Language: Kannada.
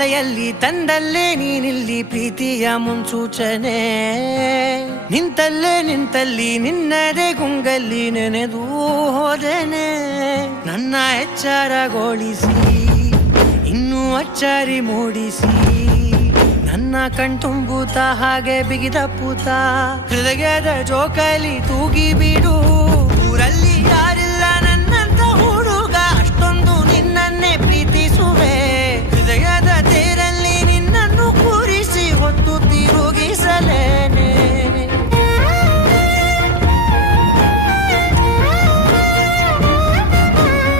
ಮಳೆಯಲ್ಲಿ ತಂದಲ್ಲೇ ನೀನಿಲ್ಲಿ ಪ್ರೀತಿಯ ಮುನ್ಸೂಚನೆ ನಿಂತಲ್ಲಿ ನಿನ್ನದೇ ಗುಂಗಲ್ಲಿ ನೆನೆದು ಹೋದನೆ ನನ್ನ ಎಚ್ಚರಗೊಳಿಸಿ ಇನ್ನೂ ಅಚ್ಚರಿ ಮೂಡಿಸಿ ನನ್ನ ಕಣ್ತುಂಬುತ್ತ ಹಾಗೆ ಬಿಗಿದ ಪೂತ ಹೃದಯದ ಜೋಕಾಲಿ ತೂಗಿ ಬಿಡು ಊರಲ್ಲಿ